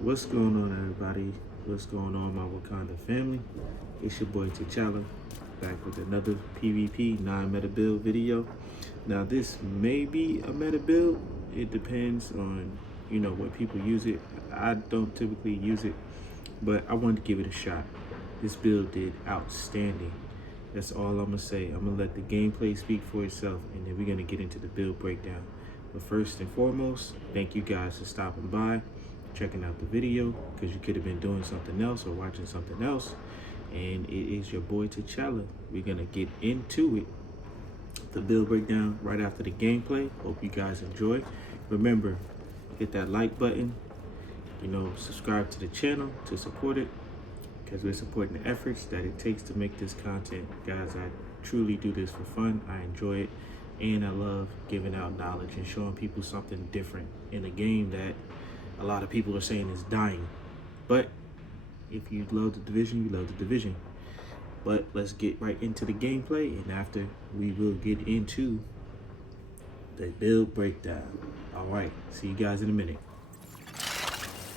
What's going on, everybody? What's going on, my Wakanda family? It's your boy T'Challa, back with another PvP non-meta build video. Now, this may be a meta build. It depends on, what people use it. I don't typically use it, but I wanted to give it a shot. This build did outstanding. That's all I'm gonna say. I'm gonna let the gameplay speak for itself, and then we're gonna get into the build breakdown. But first and foremost, thank you guys for stopping by, checking out the video, because you could have been doing something else or watching something else. And it is your boy T'Challa. We're gonna get into it. The build breakdown right after the gameplay. Hope you guys enjoy. Remember, hit that like button, subscribe to the channel to support it, because we're supporting the efforts that it takes to make this content. Guys, I truly do this for fun. I enjoy it, and I love giving out knowledge and showing people something different in a game that a lot of people are saying is dying. But if you love the division, you love the division. But let's get right into the gameplay, and after we will get into the build breakdown. All right, see you guys in a minute.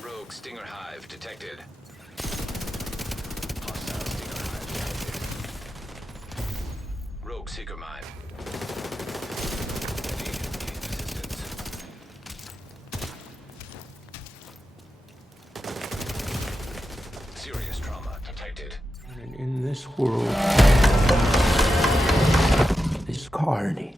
Rogue Stinger Hive detected. Hostile Stinger Hive detected. Rogue Seeker Mine. Ready. Need assistance. Serious trauma detected. And in this world, this carnage.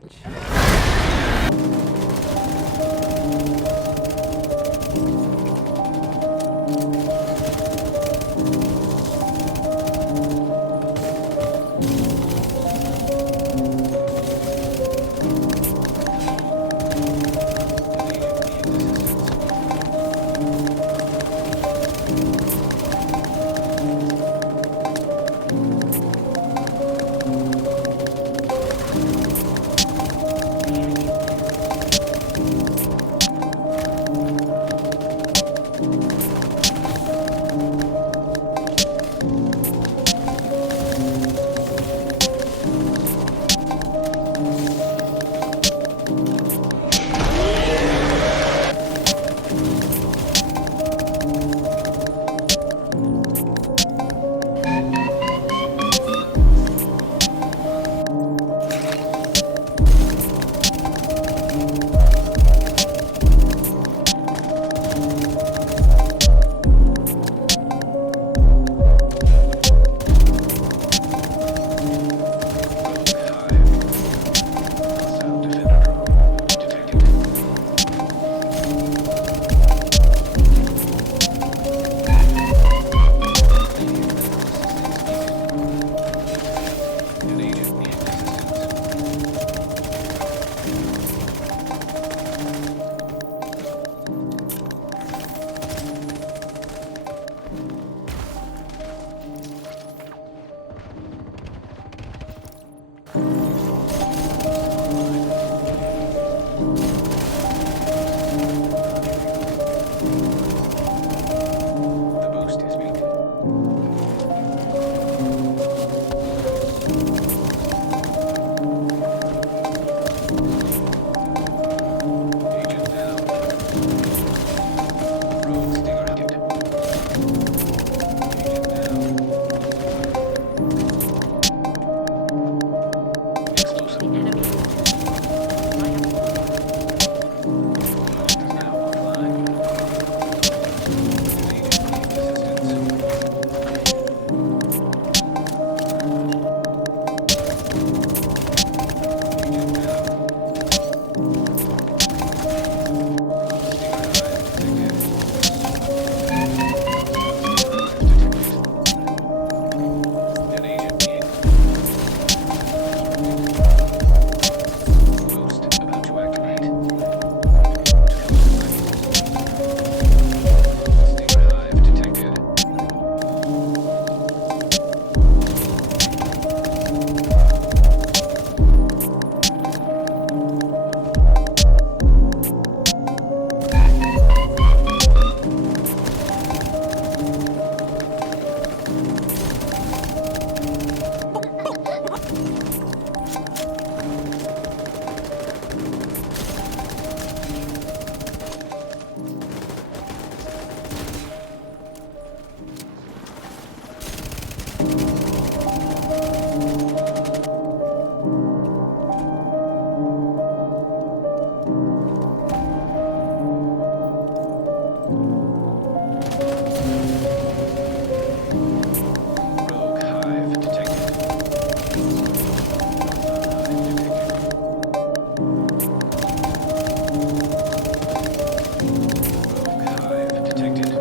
Rogue hive detected. Rogue hive detected.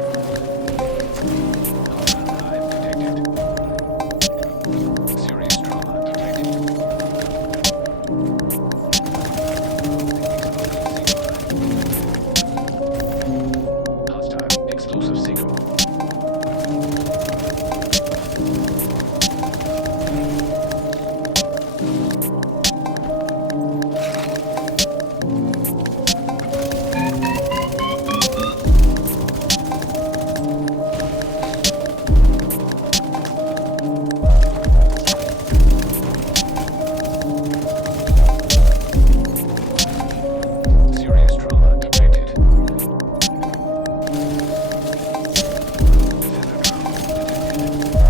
Hostile hive detected. Serious trauma detected. Hostile explosive Sigma. Serious trauma detected. Defender drone detected.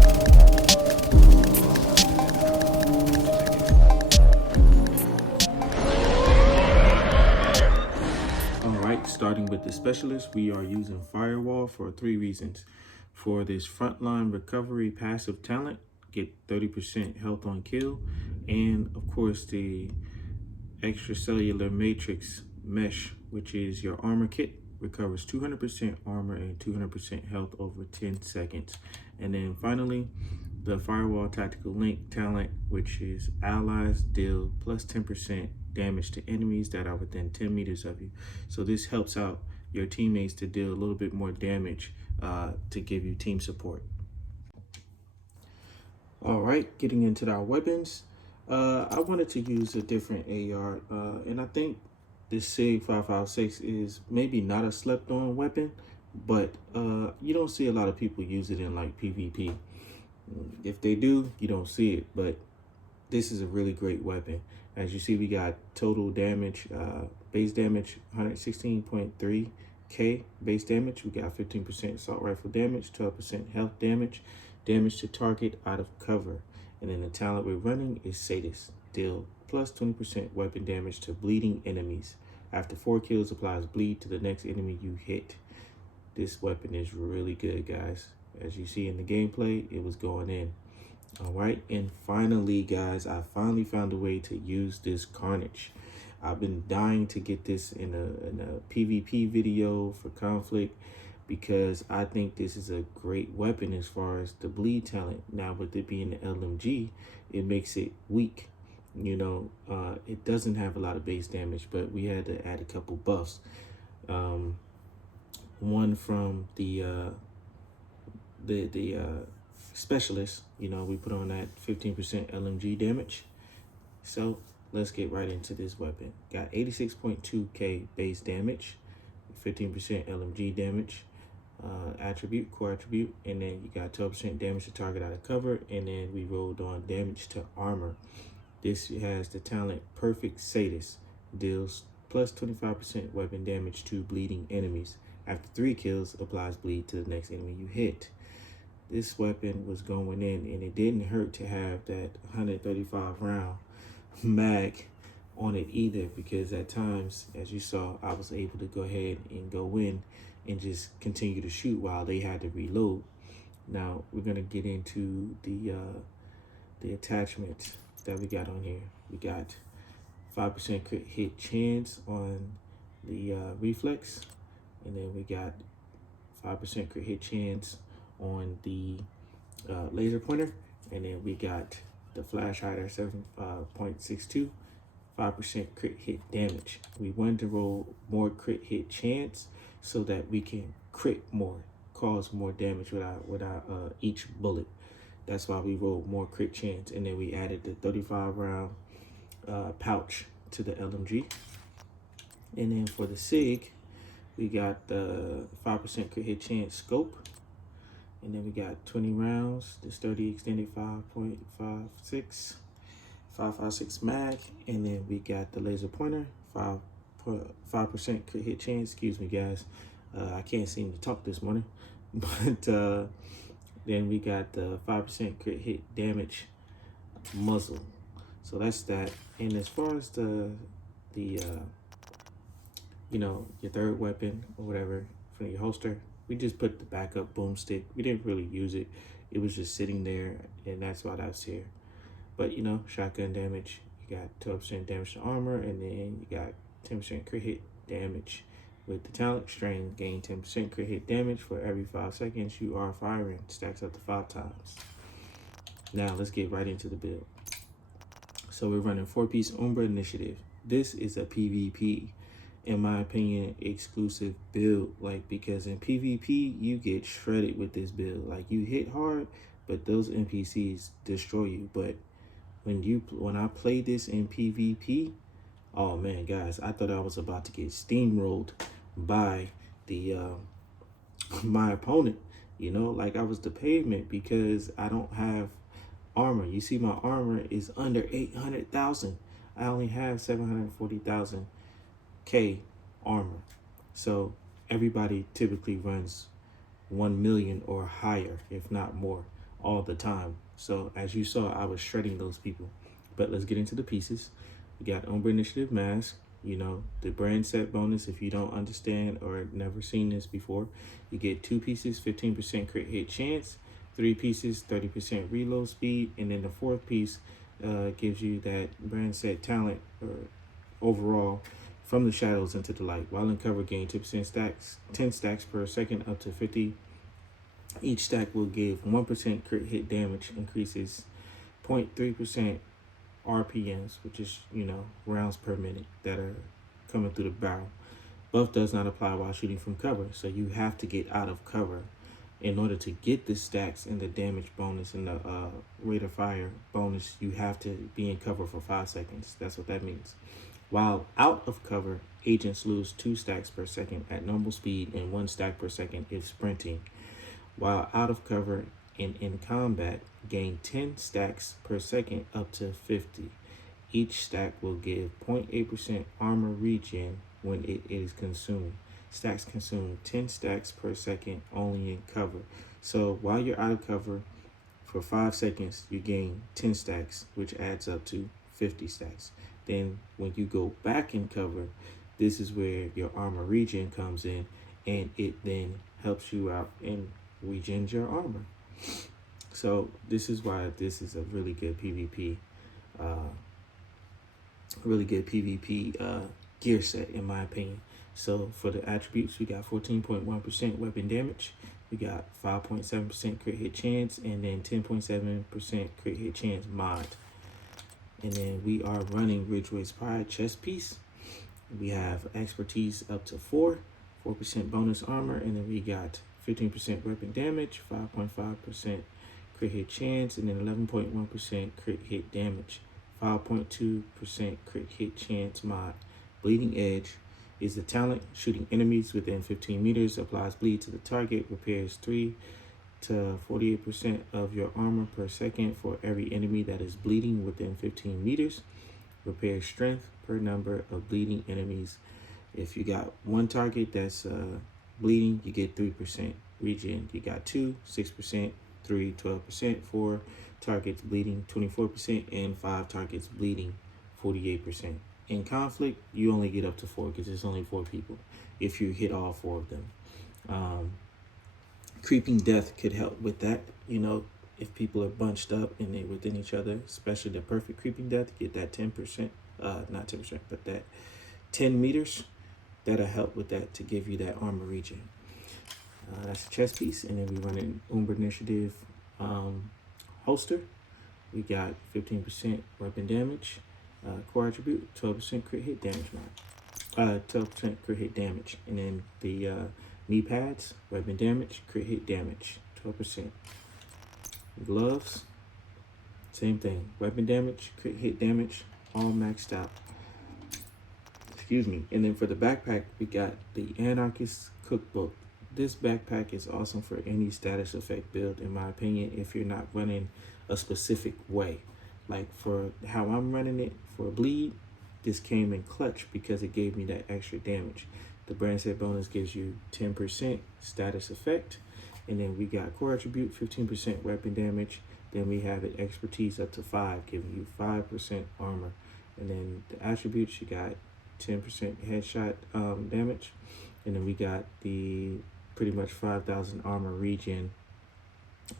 All right, starting with the specialist, we are using Firewall for 3 reasons. For this frontline recovery passive talent, get 30% health on kill, and of course the extracellular matrix mesh, which is your armor kit, recovers 200% armor and 200% health over 10 seconds. And then finally, the Firewall Tactical Link talent, which is allies deal plus 10% damage to enemies that are within 10 meters of you. So this helps out your teammates to deal a little bit more damage to give you team support. All right, getting into our weapons. I wanted to use a different AR, and I think this SIG 556 is maybe not a slept on weapon, but you don't see a lot of people use it in like PvP. If they do, you don't see it, but this is a really great weapon. As you see, we got total damage, base damage 116.3k base damage. We got 15% assault rifle damage, 12% health damage, damage to target out of cover. And then the talent we're running is Sadist. Deal plus 20% weapon damage to bleeding enemies. After 4 kills, applies bleed to the next enemy you hit. This weapon is really good, guys. As you see in the gameplay, it was going in. All right, and finally, guys, I finally found a way to use this Carnage. I've been dying to get this in a PvP video for conflict because I think this is a great weapon as far as the bleed talent. Now, with it being the LMG, it makes it weak. You know, it doesn't have a lot of base damage, but we had to add a couple buffs. One from the specialist, you know, we put on that 15% LMG damage. So let's get right into this weapon. Got 86.2k base damage, 15% LMG damage, attribute, core attribute, and then you got 12% damage to target out of cover, and then we rolled on damage to armor. This has the talent Perfect Sadist, deals plus 25% weapon damage to bleeding enemies. After 3 kills, applies bleed to the next enemy you hit. This weapon was going in, and it didn't hurt to have that 135 round mag on it either, because at times, as you saw, I was able to go ahead and go in and just continue to shoot while they had to reload. Now we're gonna get into the attachments that we got on here. We got 5% crit hit chance on the reflex, and then we got 5% crit hit chance on the laser pointer, and then we got the flash hider 7.62, 5% crit hit damage. We wanted to roll more crit hit chance so that we can crit more, cause more damage with our each bullet. That's why we rolled more crit chance, and then we added the 35 round pouch to the LMG. And then for the SIG, we got the 5% crit hit chance scope, and then we got 20 rounds, the sturdy extended 5.56 mag, and then we got the laser pointer, 5% crit hit chance. Excuse me, guys, I can't seem to talk this morning, but Then we got the 5% crit hit damage muzzle. So that's that. And as far as the your third weapon or whatever from your holster, we just put the backup boomstick. We didn't really use it. It was just sitting there, and that's why that's here. But shotgun damage, you got 12% damage to armor, and then you got 10% crit hit damage. With the talent strain, gain 10% crit hit damage for every 5 seconds you are firing. Stacks up to 5 times. Now let's get right into the build. So we're running 4-piece Umbra Initiative. This is a PvP, in my opinion, exclusive build. Like, because in PvP, you get shredded with this build. Like, you hit hard, but those NPCs destroy you. But when I played this in PvP, oh man, guys, I thought I was about to get steamrolled by the my opponent. Like I was the pavement because I don't have armor. You see, my armor is under 800,000. I only have 740,000 K armor. So everybody typically runs 1 million or higher, if not more, all the time. So as you saw, I was shredding those people. But let's get into the pieces. We got Umbra Initiative Mask, the brand set bonus. If you don't understand or never seen this before, you get 2 pieces, 15% crit hit chance, 3 pieces, 30% reload speed, and then the 4th piece gives you that brand set talent overall from the shadows into the light. While in cover, gain 10% stacks, 10 stacks per second up to 50. Each stack will give 1% crit hit damage, increases 0.3% RPMs, which is, rounds per minute that are coming through the barrel. Buff does not apply while shooting from cover, so you have to get out of cover in order to get the stacks and the damage bonus and the rate of fire bonus. You have to be in cover for 5 seconds. That's what that means. While out of cover, agents lose 2 stacks per second at normal speed and 1 stack per second if sprinting. While out of cover and in combat, gain 10 stacks per second up to 50. Each stack will give 0.8% armor regen when it is consumed. Stacks consume 10 stacks per second only in cover. So while you're out of cover for 5 seconds, you gain 10 stacks, which adds up to 50 stacks. Then when you go back in cover, this is where your armor regen comes in, and it then helps you out and regens your armor. So this is why this is a really good PvP, gear set, in my opinion. So for the attributes, we got 14.1% weapon damage, we got 5.7% crit hit chance, and then 10.7% crit hit chance mod. And then we are running Ridgeway's Pride chest piece. We have expertise up to 4% bonus armor, and then we got 15% weapon damage, 5.5% crit hit chance, and then 11.1% crit hit damage, 5.2% crit hit chance mod. Bleeding Edge is the talent. Shooting enemies within 15 meters applies bleed to the target, repairs 3 to 48% of your armor per second for every enemy that is bleeding within 15 meters. Repairs strength per number of bleeding enemies. If you got 1 target that's bleeding, you get 3% regen. You got 2, 6%, 3, 12%, 4 targets bleeding, 24%, and 5 targets bleeding, 48%. In conflict, you only get up to 4 because there's only 4 people if you hit all 4 of them. Creeping Death could help with that. If people are bunched up and they're within each other, especially the perfect Creeping Death, get that 10%, not 10%, but that 10 meters. That'll help with that to give you that armor regen. That's a chest piece. And then we run an Umbra Initiative holster. We got 15% weapon damage, core attribute, 12% crit hit damage mod. 12% crit hit damage. And then the knee pads, weapon damage, crit hit damage, 12%. Gloves, same thing, weapon damage, crit hit damage, all maxed out. Excuse me. And then for the backpack, we got the Anarchist Cookbook. This backpack is awesome for any status effect build, in my opinion, if you're not running a specific way. Like for how I'm running it for bleed, this came in clutch because it gave me that extra damage. The brand set bonus gives you 10% status effect, And then we got core attribute, 15% weapon damage. Then we have it expertise up to 5, giving you 5% armor. And then the attributes, you got 10% headshot damage. And then we got the pretty much 5,000 armor regen,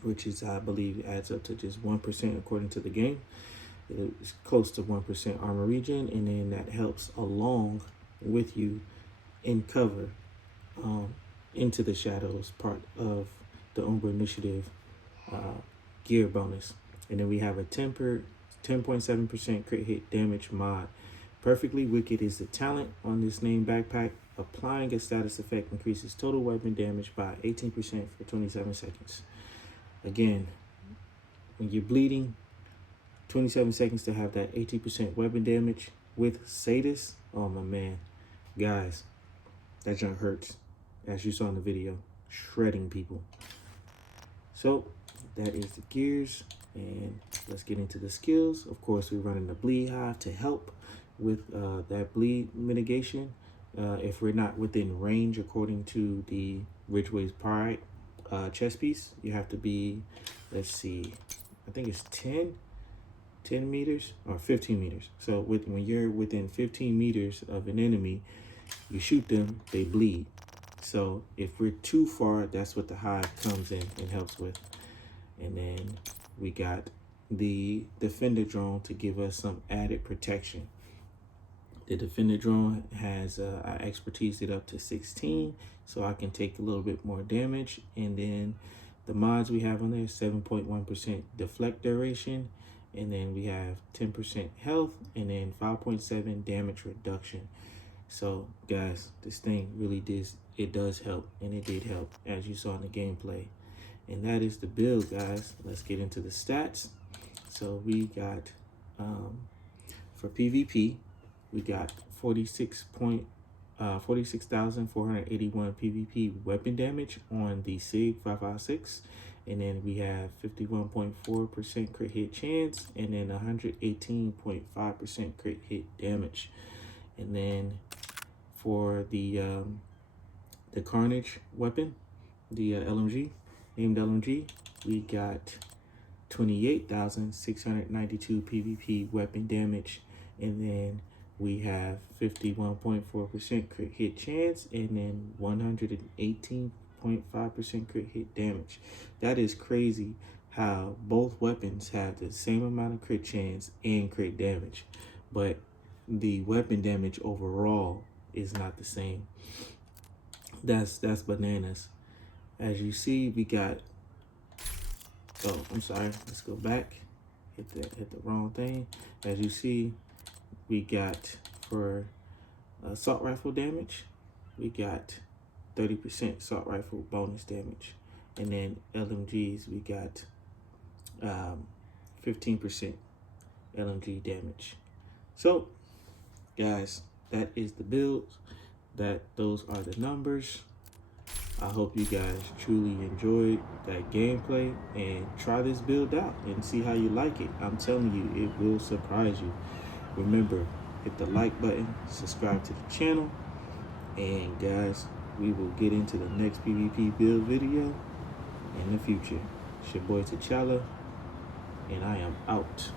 which is, I believe, adds up to just 1% according to the game. It's close to 1% armor regen, and then that helps along with you in cover into the shadows, part of the Umbra Initiative gear bonus. And then we have a 10.7% crit hit damage mod. Perfectly Wicked is the talent on this name backpack. Applying a status effect increases total weapon damage by 18% for 27 seconds. Again, when you're bleeding, 27 seconds to have that 18% weapon damage with Sadist. Oh my man, guys, that junk hurts, as you saw in the video, shredding people. So that is the gears, and let's get into the skills. Of course, we're running the bleed hive to help with that bleed mitigation. If we're not within range, according to the Ridgeway's Pride chess piece, you have to be, let's see, I think it's 10 meters or 15 meters. So when you're within 15 meters of an enemy, you shoot them, they bleed. So if we're too far, that's what the hive comes in and helps with. And then we got the defender drone to give us some added protection. The defender drone has I expertise it up to 16, so I can take a little bit more damage. And then the mods we have on there, 7.1% deflect duration, and then we have 10% health, and then 5.7 damage reduction. So guys, this thing really does help, and it did help, as you saw in the gameplay. And that is the build, guys. Let's get into the stats. So we got for PvP, we got 46,481 PvP weapon damage on the SIG 556. And then we have 51.4% crit hit chance, and then 118.5% crit hit damage. And then for the Carnage weapon, the LMG, named LMG, we got 28,692 PvP weapon damage, and then we have 51.4% crit hit chance, and then 118.5% crit hit damage. That is crazy how both weapons have the same amount of crit chance and crit damage, but the weapon damage overall is not the same. That's bananas. As you see, we got, oh, I'm sorry, let's go back. Hit the wrong thing. As you see, we got for assault rifle damage, we got 30% assault rifle bonus damage. And then LMGs, we got 15% LMG damage. So guys, that is the build. Those are the numbers. I hope you guys truly enjoyed that gameplay, and try this build out and see how you like it. I'm telling you, it will surprise you. Remember, hit the like button, subscribe to the channel, and guys, we will get into the next PvP build video in the future. It's your boy T'Challa, and I am out.